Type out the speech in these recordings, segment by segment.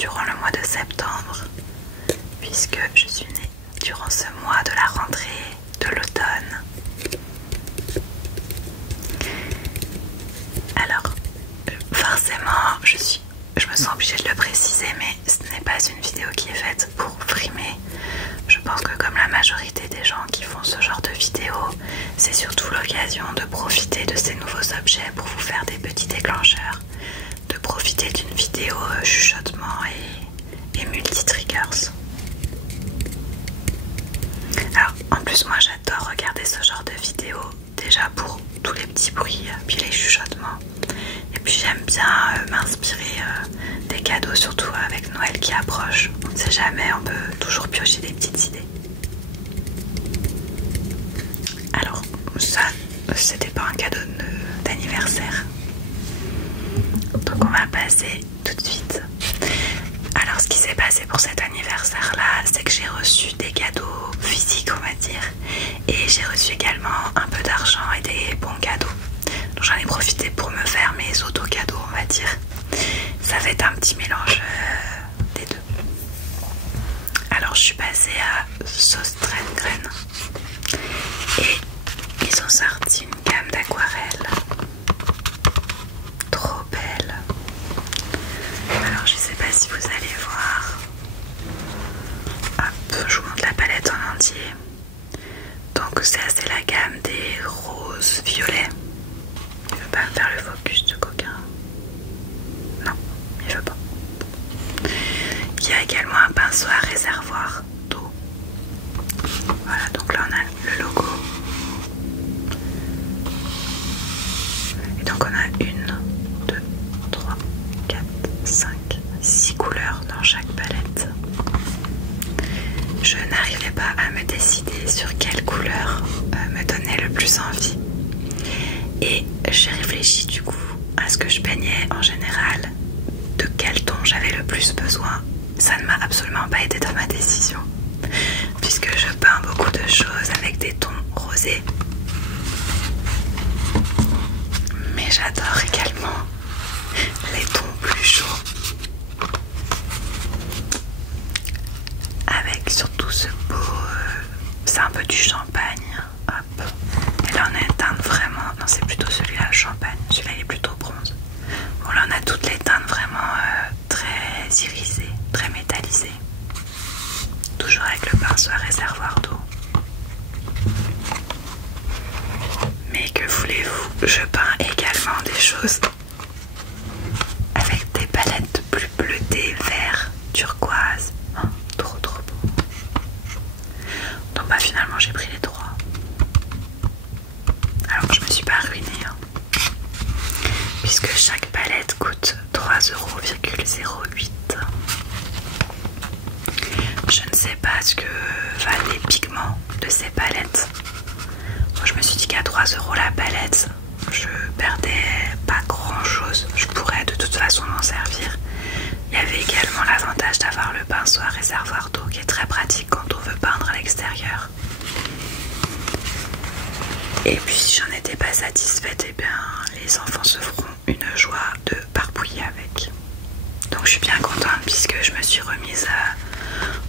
durant le mois de septembre, puisque je suis née durant ce mois de la rentrée de l'automne. Alors, forcément, je me sens obligée de le préciser, mais ce n'est pas une vidéo qui est faite pour frimer. Je pense que comme la majorité des gens qui font ce genre de vidéo, c'est surtout l'occasion de profiter de ces nouveaux objets pour vous faire des petits déclencheurs, de profiter d'une vidéo chuchotement et multi-triggers. Alors en plus moi j'adore regarder ce genre de vidéo, déjà pour tous les petits bruits puis les chuchotements, et puis j'aime bien m'inspirer des cadeaux, surtout avec Noël qui approche. On ne sait jamais, on peut toujours piocher des petites idées. Alors ça c'était pas un cadeau d'anniversaire, donc on va passer tout de suite. Alors ce qui s'est passé pour cet anniversaire là, c'est que j'ai reçu des cadeaux physiques, on va dire, et j'ai reçu également un peu d'argent et des bons cadeaux. Donc j'en ai profité pour me faire mes auto-cadeaux, on va dire. Ça va être un petit mélange des deux. Alors je suis passée à Sauce Graine et ils ont sorti une gamme d'aquarelles trop belle. Alors je sais pas si vous allez voir. Hop, je vous montre la palette en entier. Donc ça c'est la gamme des roses violets. Il veut pas me faire le focus de coquin. Non, il veut pas. Il y a également un pinceau à réservoir d'eau. Voilà, donc là on a le logo. Et donc on a 1, 2, 3, 4, 5, 6 couleurs dans chaque palette. Je n'arrivais pas à me décider sur quelle couleur me donnait le plus envie. Et j'ai réfléchi du coup à ce que je peignais en général, de quel ton j'avais le plus besoin. Ça ne m'a absolument pas aidé dans ma décision, puisque je peins beaucoup de choses avec des tons rosés. Mais j'adore également les tons plus chauds, avec surtout ce beau, c'est un peu du champagne. Hop. Et là on a une teinte vraiment, non c'est plutôt celui-là champagne, celui-là il est plutôt bronze. Bon là on a toutes les teintes vraiment très irisées, très métallisées. Toujours avec le pinceau à réservoir d'eau. Mais que voulez-vous, je peins également des choses avec des palettes plus bleutées, vert, turquoise. Oh, trop beau. Donc bah finalement j'ai pris les trois. Alors je me suis pas ruinée hein, puisque chaque palette coûte 3,08 €. Je ne sais pas ce que valent les pigments de ces palettes. Moi, je me suis dit qu'à 3 € la palette, je perdais pas grand chose. Je pourrais de toute façon m'en servir. Il y avait également l'avantage d'avoir le pinceau à réservoir d'eau qui est très pratique quand on veut peindre à l'extérieur. Et puis si j'en étais pas satisfaite, eh bien les enfants se feront une joie de barbouiller avec. Donc je suis bien contente puisque je me suis remise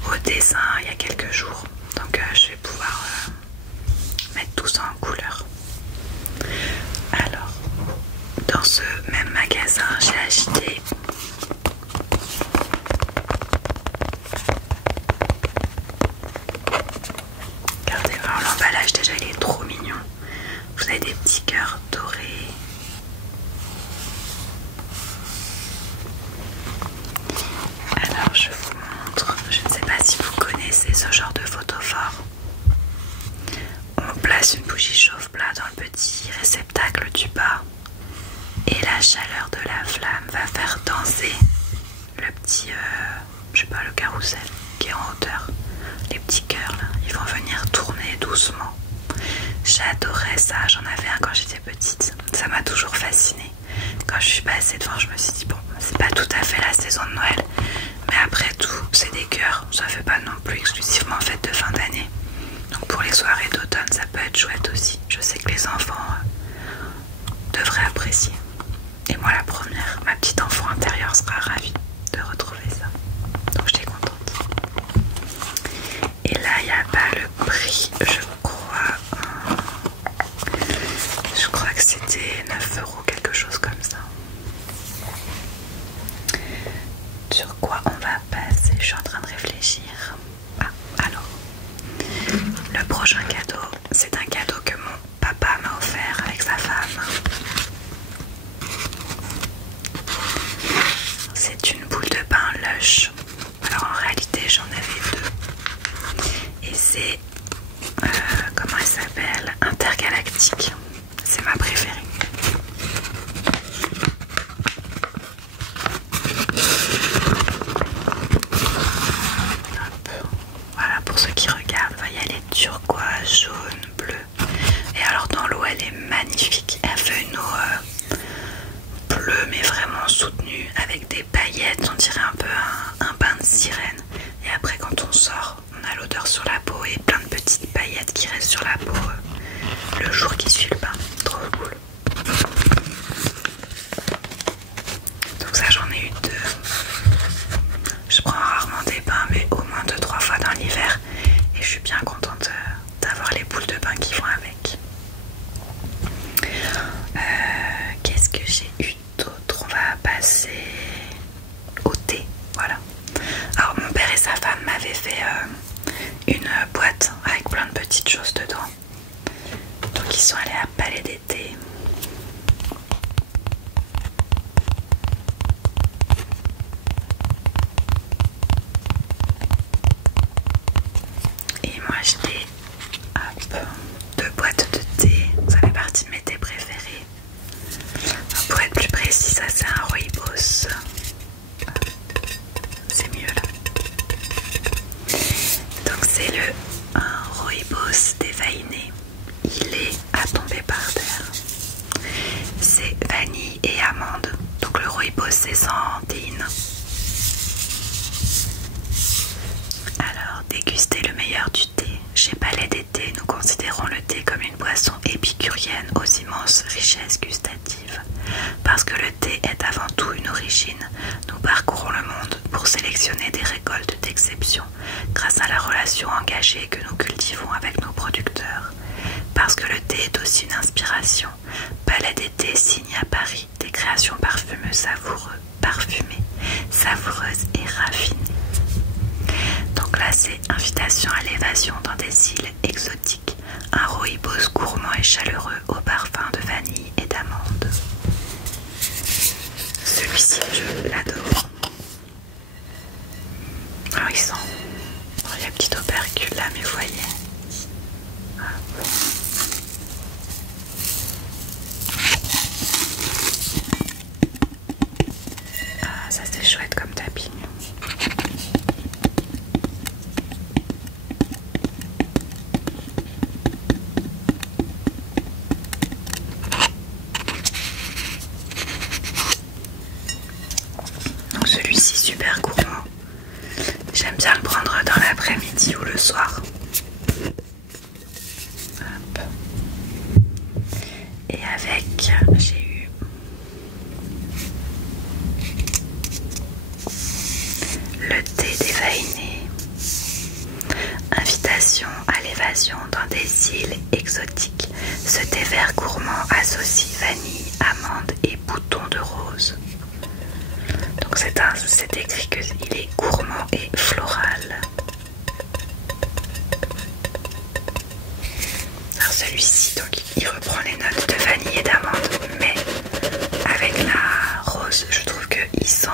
au dessin il y a quelques jours. Donc je vais pouvoir mettre tout ça en couleur. Alors, dans ce même magasin, j'ai acheté regardez, alors l'emballage déjà il est trop mignon. Vous avez des petits cœurs dorés. Alors je vous montre, je ne sais pas si vous connaissez ce genre de photophore. On place une bougie chauffe-plat dans le petit réceptacle du bas et la chaleur de la flamme va faire danser le petit, je sais pas, le carrousel qui est en hauteur. Les petits cœurs là, ils vont venir tourner doucement. J'adorais ça, j'en avais un quand j'étais petite. Ça m'a toujours fascinée. Quand je suis passée devant, je me suis dit bon, c'est pas tout à fait la saison de Noël, mais après tout, c'est des cœurs. Ça fait pas non plus exclusivement fête de fin d'année. Donc pour les soirées d'automne, ça peut être chouette aussi. Je sais que les enfants devraient apprécier. Et moi la première, ma petite enfant intérieure sera ravie de retrouver ça. sur quoi on va passer? Je suis en train de réfléchir. Ah, alors, le prochain cadeau, c'est un cadeau que mon papa m'a offert avec sa femme. C'est une boule de bain Lush. Alors en réalité j'en avais deux. Et c'est, comment elle s'appelle? Intergalactique. C'est ma préférée. Hop. Voilà, pour ceux qui regardent, il y a les turquoise, jaune, bleu. Et alors dans l'eau elle est magnifique. Elle fait une eau bleu mais vraiment soutenu avec des paillettes, on dirait un peu un bain de sirène. Et après quand on sort, on a l'odeur sur la peau et plein de petites paillettes qui restent sur la peau le jour qui suit le bain. Trop cool. Donc ça j'en ai eu deux. Je prends rarement des bains mais au moins 2-3 fois dans l'hiver. Et je suis bien contente d'avoir les boules de bain qui vont avec. Qu'est-ce que j'ai eu d'autre? On va passer au thé, voilà. Alors mon père et sa femme m'avaient fait une boîte avec plein de petites choses dedans. Donc ils sont allés à Palais d'été. Et ils m'ont acheté deux boîtes de thé. Ça fait partie de mes thés préférés. Pour être plus précis, ça c'est un rooibos. C'est mieux là. Donc c'est le rooibos déveiné. Il est à tomber par terre. C'est vanille et amande. Donc le rooibos c'est sans théine. Alors dégustez le meilleur du thé. Chez Palais d'été, nous considérons le thé comme une boisson épicurienne aux immenses richesses gustatives. Parce que le thé est avant tout une origine, nous parcourons le monde pour sélectionner des récoltes d'exception grâce à la relation engagée que nous cultivons avec nos producteurs. Parce que le thé est aussi une inspiration, Palais d'été signe à Paris des créations parfumées, savoureuses et raffinées. Donc là c'est invitation à l'évasion dans des îles exotiques, un rooibos gourmand et chaleureux au parfum de vanille et d'amande. Celui-ci je l'adore. Alors il sent, il y a un petit opercule là mais vous voyez. Ah ça c'est chouette comme tapping. Donc celui-ci super gourmand. J'aime bien le prendre dans l'après-midi ou le soir. Hop. Et avec, j'ai eu le thé déveiné. Invitation à l'évasion dans des îles exotiques. Ce thé vert gourmand associe vanille, amande et boutons de rose. Donc c'est écrit qu'il est gourmand et floral. Alors celui-ci, donc il reprend les notes de vanille et d'amande, mais avec la rose, je trouve qu'il sent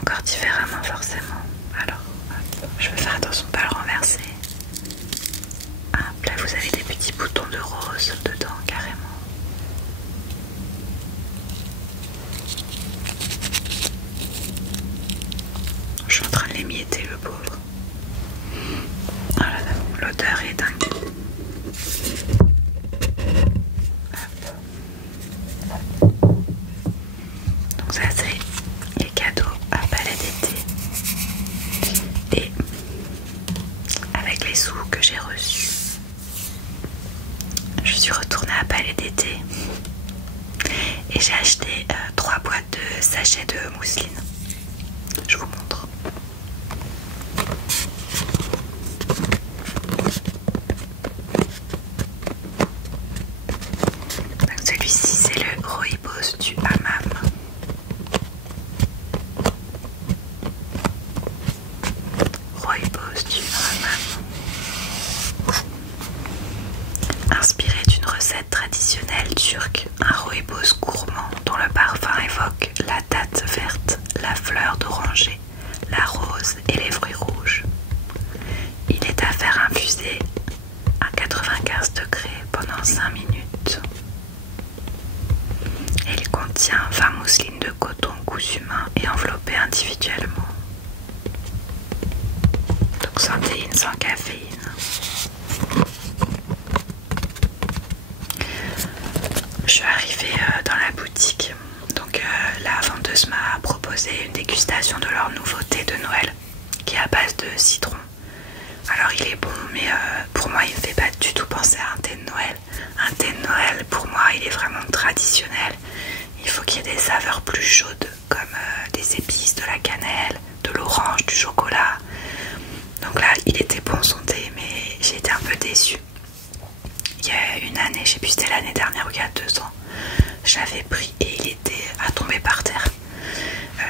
encore différemment forcément. Alors, hop, je vais faire attention de ne pas le renverser. Hop, là vous avez des petits boutons de rose dedans carrément. Je suis en train de l'émietter le pauvre. Voilà, l'odeur est dingue. Hop. Donc ça c'est les cadeaux à Palais d'été. Et avec les sous que j'ai reçus, je suis retournée à Palais d'été et j'ai acheté 3 boîtes de sachets de mousseline. Je vous montre. Donc celui-ci c'est le rooibos du hammam. tomates vertes, la fleur d'oranger, la rose et les fruits rouges. Il est à faire infuser à 95 degrés pendant 5 minutes. Il contient 20 mousselines de coton cousues main et enveloppées individuellement. Donc sans théine, sans caféine. Je suis arrivée dans la boutique. Donc la vendeuse m'a proposé une dégustation de leur nouveauté de Noël qui est à base de citron. Alors il est bon, mais pour moi il me fait pas du tout penser à un thé de Noël. Un thé de Noël pour moi il est vraiment traditionnel. Il faut qu'il y ait des saveurs plus chaudes comme des épices, de la cannelle, de l'orange, du chocolat. Donc là il était bon son thé, mais j'ai été un peu déçue. Il y a une année, je sais plus c'était l'année dernière ou il y a 2 ans, j'avais pris et il était à tomber par terre.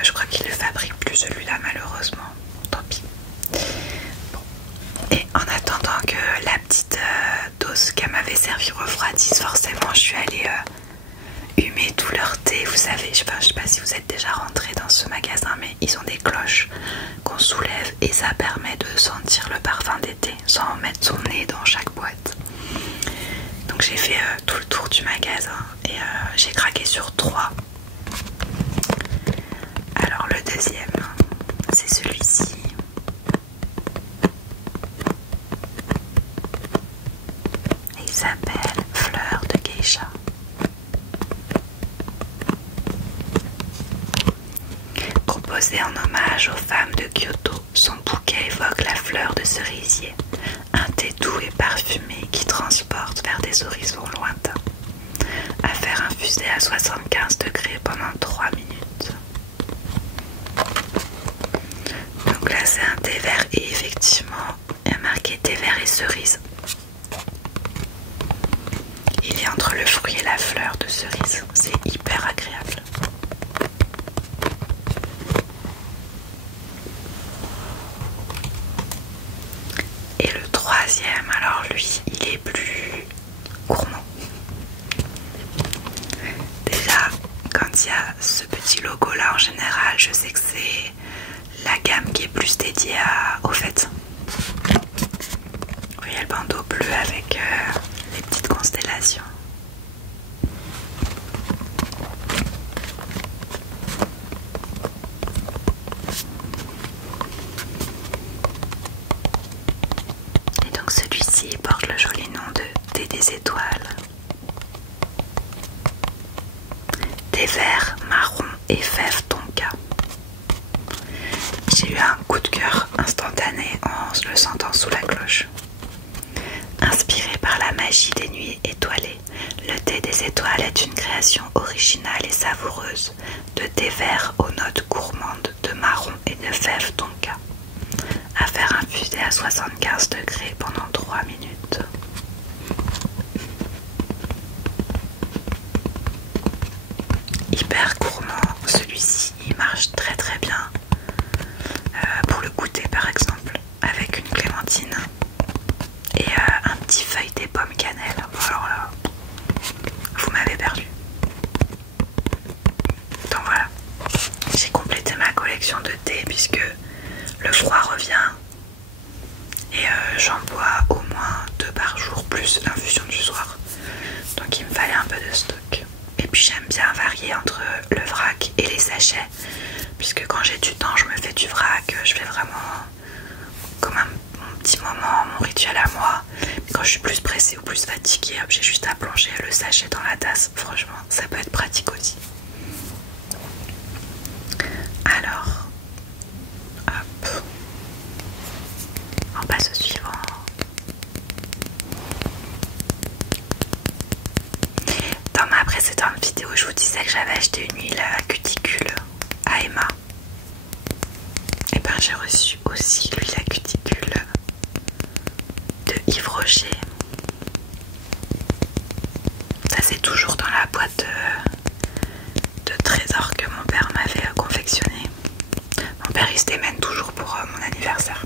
Je crois qu'il ne fabrique plus celui-là malheureusement, tant pis. Bon. Et en attendant que la petite dose qu'elle m'avait servi refroidisse, forcément je suis allée humer tout leur thé. Vous savez, je sais pas si vous êtes déjà rentré dans ce magasin, mais ils ont des cloches qu'on soulève et ça permet de sentir le parfum des thés sans mettre son nez dans chaque boîte. Donc j'ai fait tout le tour du magasin et j'ai craqué sur 3. Alors le deuxième, c'est celui-ci. Il s'appelle Fleur de Geisha. Composé en hommage aux femmes de Kyoto, son bouquet évoque la fleur de cerisier, un thé doux et parfumé qui transporte vers des horizons lointains. À faire infuser à 75 degrés pendant 3 minutes. Donc là c'est un thé vert et effectivement il y a marqué thé vert et cerise. Il est entre le fruit et la fleur de cerise, c'est hyper agréable. Et le troisième, alors lui, il est plus gourmand. Déjà, quand il y a ce petit logo là en général, je sais que c'est la gamme qui est plus dédiée aux fêtes. Vous voyez le bandeau bleu avec les petites constellations. Et donc celui-ci porte le joli nom de thé des étoiles. Thé vert, marron et fève tonka. J'ai eu un coup de cœur instantané en le sentant sous la cloche. Inspiré par la magie des nuits étoilées, le thé des étoiles est une création originale et savoureuse de thé vert aux notes gourmandes de marron et de fève tonka. À faire infuser à 75 degrés pendant 3 minutes. Hyper gourmand, celui-ci il marche très très bien pour le goûter par exemple avec une clémentine et un petit feuilleté pomme cannelle. Bon, alors là, vous m'avez perdu. Donc voilà, j'ai complété ma collection de thé puisque le froid revient et j'en bois au moins 2 par jour plus l'infusion du soir. Donc il me fallait un peu de stock. Et puis j'aime bien varier entre le vrac et les sachets puisque quand j'ai du temps je me fais du vrac, je fais vraiment comme mon petit moment, mon rituel à moi. Mais quand je suis plus pressée ou plus fatiguée, j'ai juste à plonger le sachet dans la tasse. Franchement ça peut être pratique aussi. Alors hop, on passe au suivant. Dans ma précédente vidéo, je vous disais que j'avais acheté une huile à cuticule à Emma. Et ben j'ai reçu aussi l'huile à cuticule de Yves Rocher. Ça c'est toujours dans la boîte de trésors que mon père m'avait confectionné. Mon père il se démène toujours pour mon anniversaire.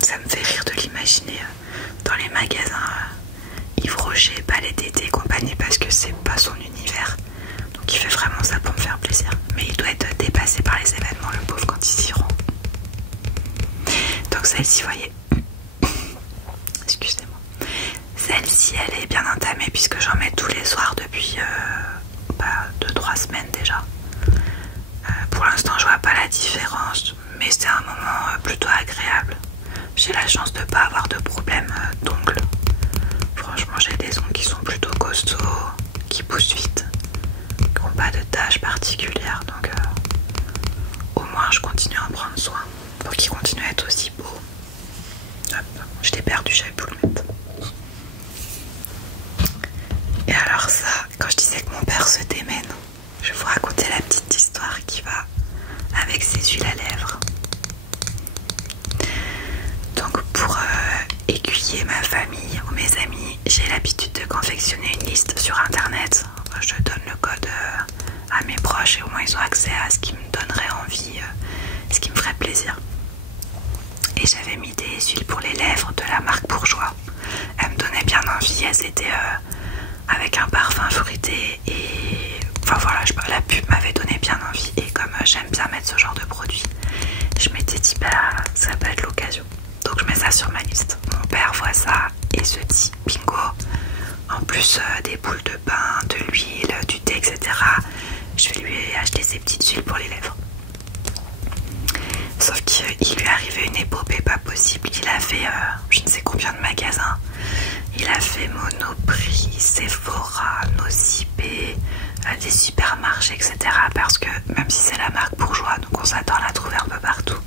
Ça me fait rire de l'imaginer dans les magasins Yves Rocher, Palais d'été et compagnie parce que c'est pas son univers. Donc Donc il fait vraiment ça pour me faire plaisir. Mais il doit être dépassé par les événements, le pauvre, quand il s'y rend. Donc celle-ci, vous voyez, excusez-moi, celle-ci elle est bien entamée puisque j'en mets tous les soirs depuis 2-3 semaines déjà. Pour l'instant je vois pas la différence, mais c'est un moment plutôt agréable. J'ai la chance de pas avoir de problème d'ongles. Franchement j'ai des ongles qui sont plutôt costauds, qui poussent vite, qui n'ont pas de taches particulières, donc au moins je continue à en prendre soin pour qu'ils continuent à être aussi beaux. Hop, je l'ai perdu, j'avais pu le mettre. Et alors ça, quand je disais que mon père se démène, je vais vous raconter la petite histoire qui va avec ces huiles à lèvres. Donc pour aiguiller ma famille ou mes amis, j'ai l'habitude de confectionner une liste sur internet. Je donne le code à mes proches et au moins ils ont accès à ce qui me donnerait envie, ce qui me ferait plaisir. Et j'avais mis des huiles pour les lèvres de la marque Bourjois. Elles me donnaient bien envie, elles étaient avec un parfum fruité et... Enfin voilà, la pub m'avait donné bien envie et comme j'aime bien mettre ce genre de produit, je m'étais dit bah ça peut être l'occasion. Donc je mets ça sur ma liste. Mon père voit ça et se dit bingo, en plus des boules de bain, de l'huile, du thé, etc. Je vais lui acheter ces petites huiles pour les lèvres. Sauf qu'il lui est arrivé une épopée pas possible. Il a fait je ne sais combien de magasins. Il a fait Monoprix, Sephora, Nocibé, des supermarchés, etc. Parce que même si c'est la marque Bourjois, donc on s'attend à la trouver un peu partout,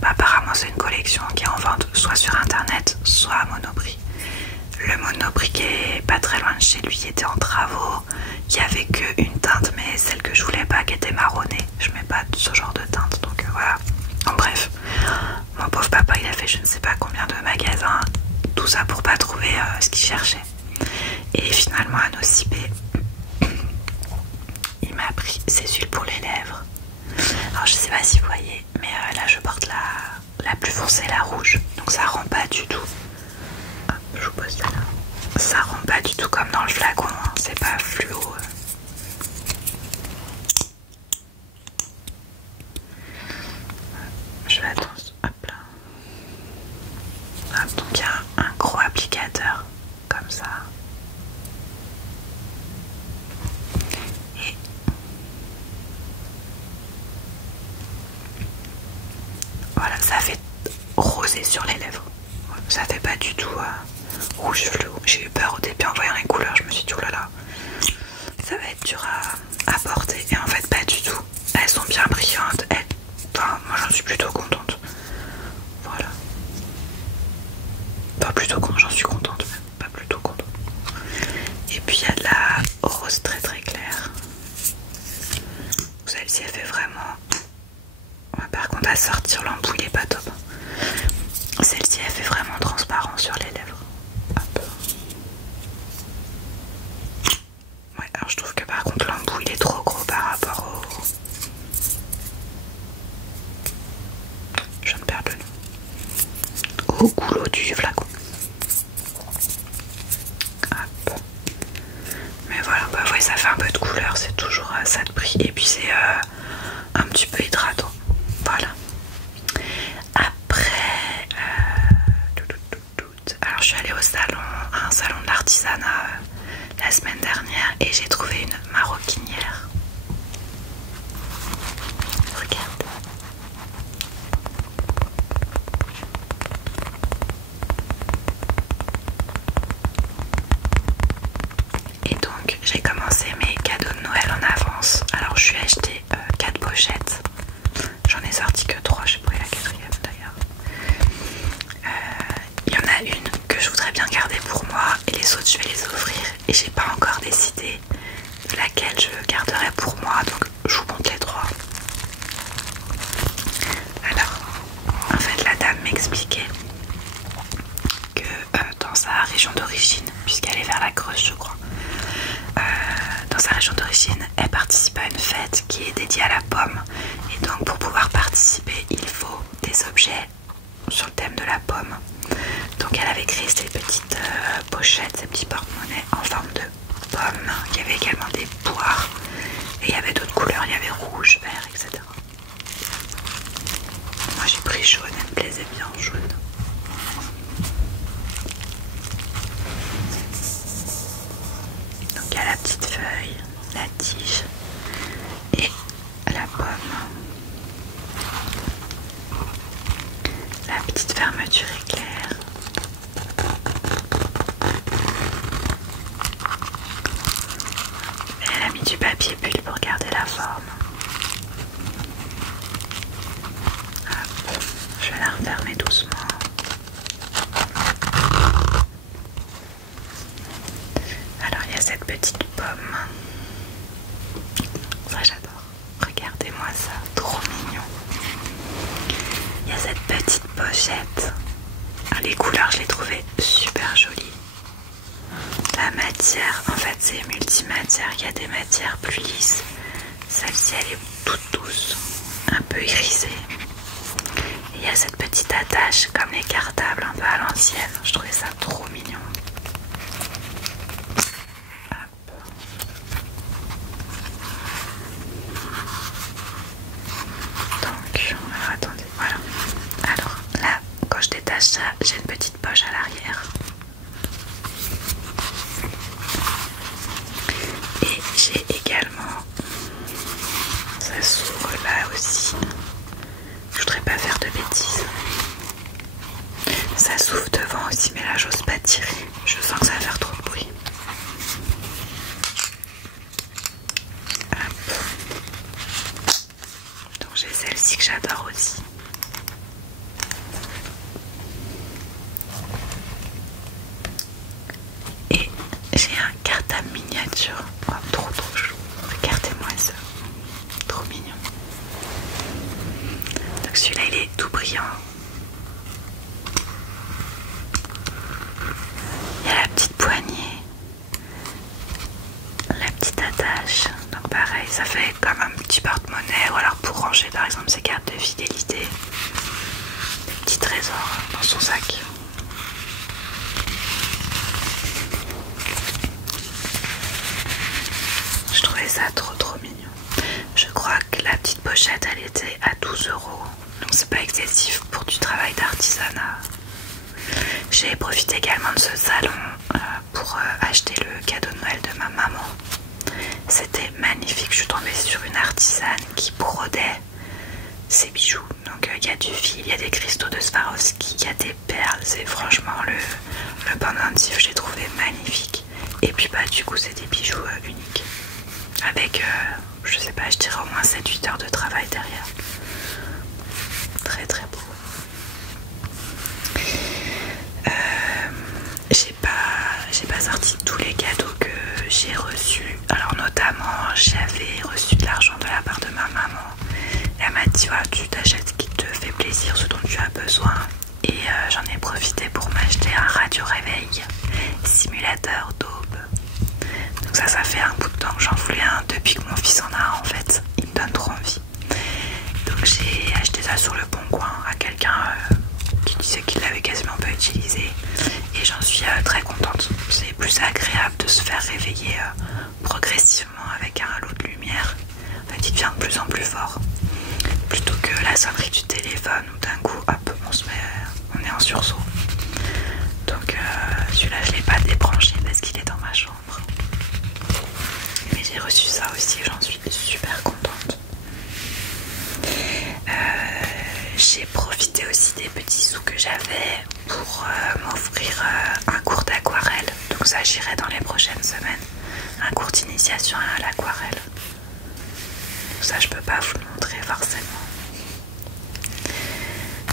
bah, apparemment c'est une collection qui est en vente soit sur internet, soit à Monoprix. Le Monoprix qui est pas très loin de chez lui était en travaux. Il n'y avait qu'une teinte, mais celle que je voulais pas, qui était marronnée. Je mets pas ce genre de teinte, donc voilà. En bref, mon pauvre papa il a fait je ne sais pas combien de magasins, tout ça pour pas trouver ce qu'il cherchait. Et finalement à Nocibé, il m'a pris ses huiles pour les lèvres. Alors je sais pas si vous voyez, mais là je porte la plus foncée, la rouge, donc ça rend pas du tout. Hop, je vous pose ça là. Ça rend pas du tout comme dans le flacon, hein. C'est pas fluo. Je vais attendre. Hop là. Hop, donc il y a un gros applicateur comme ça. Et voilà, ça fait rosé sur les lèvres. Ça fait pas du tout rouge fluo. J'ai eu peur au début en voyant les couleurs. Je me suis dit oh là là, ça va être dur à porter. Et en fait pas du tout. Elles sont bien brillantes. Enfin, moi j'en suis plutôt contente. Voilà. Pas plutôt contente, j'en suis contente même. Pas plutôt contente. Et puis il y a de la rose très très claire. Celle-ci elle fait vraiment... Ouais, par contre à sortir l'embout il est pas top. Celle-ci elle fait vraiment transparent sur les lèvres. Hop. Ouais, alors je trouve que par contre l'embout il est trop gros par rapport au... Je viens de perdre le nom. Au goulot du flacon. Hop. Mais voilà, bah ouais, ça fait un peu de couleur, c'est toujours ça de prix. Et puis c'est un petit peu hydratant. Voilà. Après, alors je suis allée au salon, à un salon de l'artisanat la semaine dernière et j'ai trouvé une maroquinière. Regarde. Et donc j'ai commencé mes cadeaux de Noël en avance. Alors je suis acheté 4 pochettes. J'en ai sorti que 3, j'ai pris la 4e d'ailleurs. Il y en a une que je voudrais bien garder pour moi et les autres je vais les offrir. Et j'ai pas encore décidé laquelle je garderai pour moi, donc je vous montre les 3. Alors, en fait la dame m'expliquait que dans sa région d'origine, puisqu'elle est vers la Creuse je crois, dans sa région d'origine, elle participe à une fête qui est dédiée à la pomme. Et donc pour pouvoir participer, il faut des objets sur le thème de la pomme. Donc elle avait créé ces petites pochettes, ces petits porte-monnaies en forme de pomme. Il y avait également des poires couleurs, il y avait rouge, vert, etc. Moi j'ai pris jaune, elle me plaisait bien jaune. Donc il y a la petite feuille, la tige et la pomme. La petite fermeture éclair. Elle a mis du papier bulle pour garder la forme. Hop, je vais la refermer doucement. Alors il y a cette petite pomme. Ça j'adore. Regardez-moi ça, trop mignon. Il y a cette petite pochette. Les couleurs je les trouvais super jolies. La matière, en fait c'est multimatière, il y a des matières plus lisses. Celle-ci elle est toute douce, un peu irisée. Et il y a cette petite attache comme les cartables un peu à l'ancienne. Je trouvais ça trop mignon. Hop. Donc, alors attendez, voilà. Alors là, quand je détache ça, j'ai une petite poche à l'arrière. Et j'ai également, ça s'ouvre là aussi, je voudrais pas faire de bêtises, ça s'ouvre devant aussi mais là j'ose pas tirer, je sens que ça va faire trop de bruit. Hop. Donc j'ai celle-ci que j'adore aussi. Et j'ai un cartable miniature, oh, trop chou, regardez-moi ça, trop mignon. Donc celui-là il est tout brillant. Il y a la petite poignée, la petite attache, donc pareil ça fait comme un petit porte-monnaie ou alors pour ranger par exemple ses cartes de fidélité, des petits trésors dans son sac. Je trouvais ça trop mignon. Je crois que la petite pochette elle était à 12 €, donc c'est pas excessif pour du travail d'artisanat. J'ai profité également de ce salon pour acheter le cadeau de Noël de ma maman. C'était magnifique, je suis tombée sur une artisane qui brodait ses bijoux. Donc il y a du fil, il y a des cristaux de Swarovski, il y a des perles, c'est franchement le pendentif, j'ai trouvé magnifique. Et puis bah du coup c'est des bijoux uniques. Avec, je sais pas, je dirais au moins 7-8 heures de travail derrière. Très beau. J'ai pas sorti tous les cadeaux que j'ai reçus. Alors notamment j'avais reçu de l'argent de la part de ma maman. Elle m'a dit voilà, tu t'achètes ce qui te fait plaisir, ce dont tu as besoin. Et j'en ai profité pour m'acheter un radio réveil simulateur d'aube. Donc ça fait un bout de temps que j'en voulais un depuis que mon fils en a en fait. Il me donne trop envie. Donc j'ai acheté ça sur le bon coin à quelqu'un qui disait qu'il l'avait quasiment pas utilisé. Et j'en suis très contente. C'est plus agréable de se faire réveiller progressivement avec un halo de lumière. En fait il devient de plus en plus fort. Plutôt que la sonnerie du téléphone où d'un coup hop on est en sursaut. Donc celui-là je l'ai pas débranché parce qu'il est dans ma chambre. Mais j'ai reçu ça aussi, j'en suis super contente. J'ai profité aussi des petits sous que j'avais pour m'offrir un cours d'aquarelle. Donc ça j'irai dans les prochaines semaines. Un cours d'initiation à l'aquarelle. Ça je peux pas vous le montrer forcément.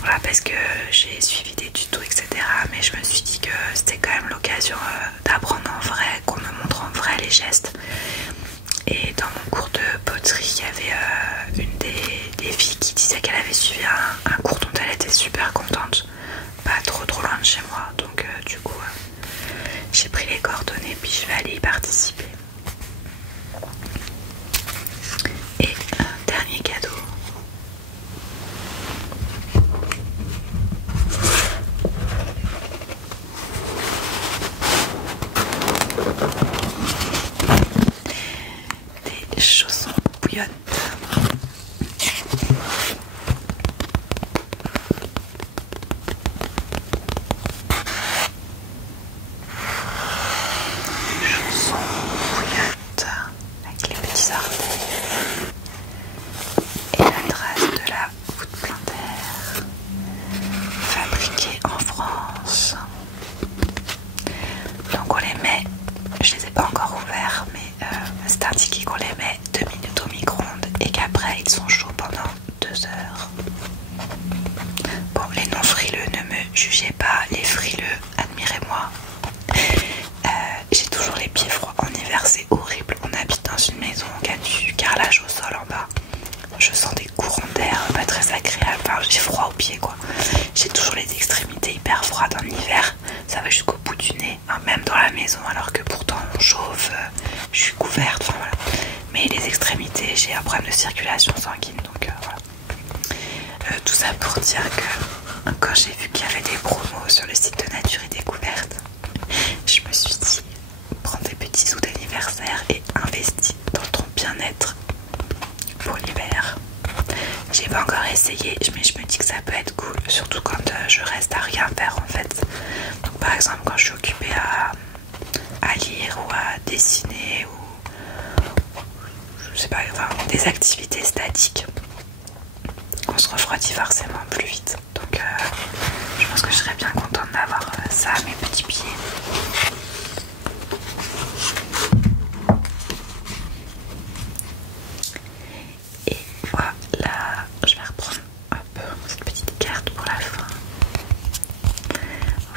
Voilà, parce que j'ai suivi des tutos etc. Mais je me suis dit que c'était quand même l'occasion d'apprendre en vrai, qu'on me montre en vrai les gestes. Et dans mon cours de poterie, il y avait une des filles qui disait qu'elle avait suivi un cours dont elle était super contente. Pas trop loin de chez moi. Donc du coup, j'ai pris les coordonnées puis je vais aller y participer. Et dernier cadeau. Des chaussons bouillonnes jugez pas les frileux, admirez-moi. J'ai toujours les pieds froids en hiver, c'est horrible. On habite dans une maison qui a du carrelage au sol en bas. Je sens des courants d'air pas très agréables. Enfin, j'ai froid aux pieds quoi. J'ai toujours les extrémités hyper froides en hiver. Ça va jusqu'au bout du nez, hein, même dans la maison, alors que pourtant on chauffe, je suis couverte. Enfin voilà. Mais les extrémités, j'ai un problème de circulation sanguine, donc voilà. Tout ça pour dire que quand j'ai vu qu'il y avait des promos sur le site de Nature et Découverte, je me suis dit, prends des petits sous d'anniversaire et investis dans ton bien-être pour l'hiver. J'ai pas encore essayé, mais je me dis que ça peut être cool, surtout quand je reste à rien faire en fait. Donc par exemple quand je suis occupée à lire ou à dessiner ou je sais pas, enfin des activités statiques, on se refroidit forcément plus vite. Donc je pense que je serais bien contente d'avoir ça à mes petits pieds. Et voilà, je vais reprendre un peu cette petite carte pour la fin.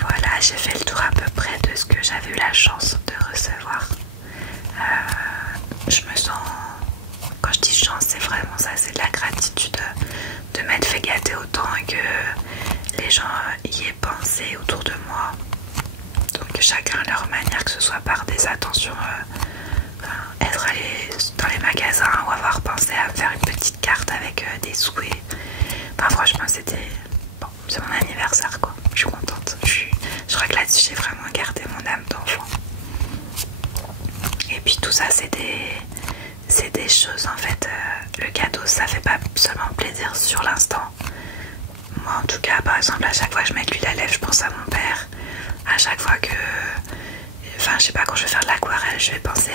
Voilà, j'ai fait le tour à peu près de ce que j'avais eu la chance de recevoir. Je me sens, quand je dis chance, c'est vraiment ça, c'est de la gratitude de m'être fait gâter autant et que les gens y aient pensé autour de moi. Donc chacun à leur manière, que ce soit par des attentions, être allé dans les magasins ou avoir pensé à faire une petite carte avec des souhaits. Enfin franchement c'était... Bon, c'est mon anniversaire quoi, je suis contente. Je crois que là-dessus j'ai vraiment gardé mon âme d'enfant. Et puis tout ça c'est des choses en fait, le cadeau ça fait pas seulement plaisir sur l'instant. Moi en tout cas par exemple à chaque fois que je mets de l'huile à lèvres je pense à mon père. À chaque fois que, enfin je sais pas, quand je vais faire de l'aquarelle je vais penser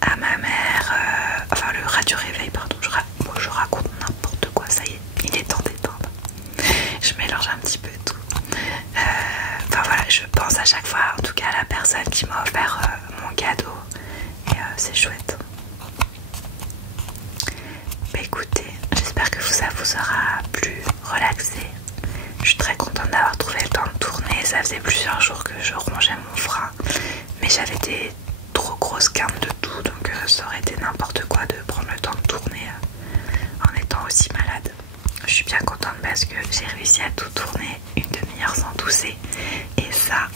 à ma mère, enfin le radio réveil pardon, je raconte n'importe quoi, ça y est, il est temps d'éteindre. Je mélange un petit peu tout. Enfin voilà, je pense à chaque fois en tout cas à la personne qui m'a offert mon cadeau et c'est chouette. Bah écoutez, j'espère que ça vous aura plu, relaxé. Je suis très contente d'avoir trouvé le temps de tourner. Ça faisait plusieurs jours que je rongeais mon frein, mais j'avais des trop grosses quintes de tout, donc ça aurait été n'importe quoi de prendre le temps de tourner en étant aussi malade. Je suis bien contente parce que j'ai réussi à tout tourner une demi-heure sans tousser, et ça,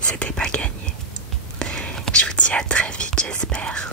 c'était pas gagné. Je vous dis à très vite, j'espère.